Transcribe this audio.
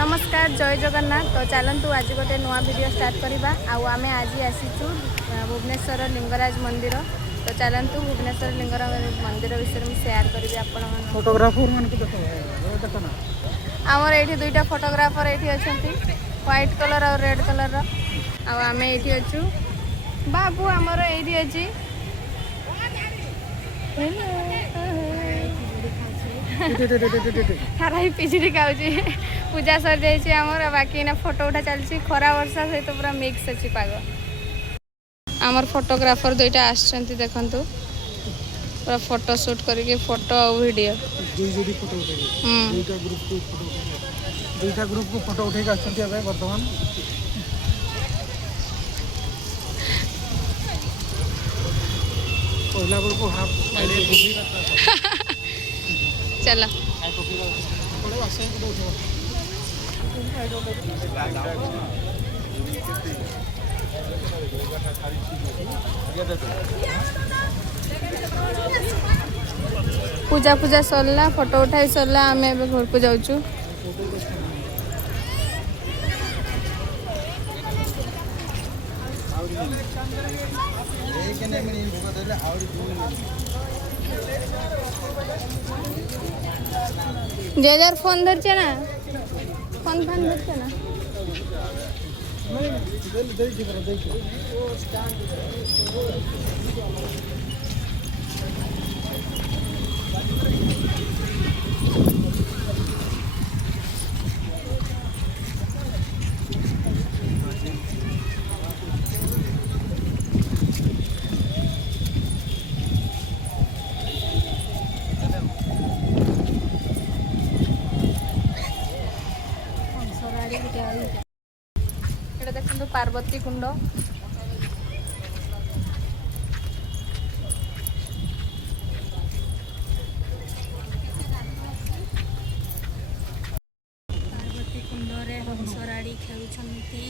नमस्कार जय जगन्नाथ। तो चलतु आज गोटे नुआ वीडियो स्टार्ट करवा। आम आज आसीचु भुवनेश्वर लिंगराज मंदिर। तो चलतु भुवनेश्वर लिंगराज मंदिर विषय में शेयर करी आपण फोटोग्राफर आमर ये दुईटा फोटोग्राफर ये अच्छा व्हाइट कलर और रेड कलर आम ये अच्छु बाबू आमर ये अच्छी हराई पिजुड़ी खाऊँ पूजा सर जाइए आमर बाकी ना फोटो उठा चलती खरा वर्षा सहित तो पूरा मिक्स अच्छी पाग। आमर फोटोग्राफर दुईटा आसछंती देखंतु पूरा फोटो शूट करके फोटो और वीडियो दुईटा ग्रुप को फोटो उठे आछंती अबे वर्तमान पहला ग्रुप को हाफ चलो पूजा पूजा सरला फोटो उठाई सरला आम घर को जाऊँ। जेजार फोन धरছে ना फोन फान धरছে ना देखो पार्वती कुंड पार्वती कुंड रे हंसराड़ी खेलुछंती।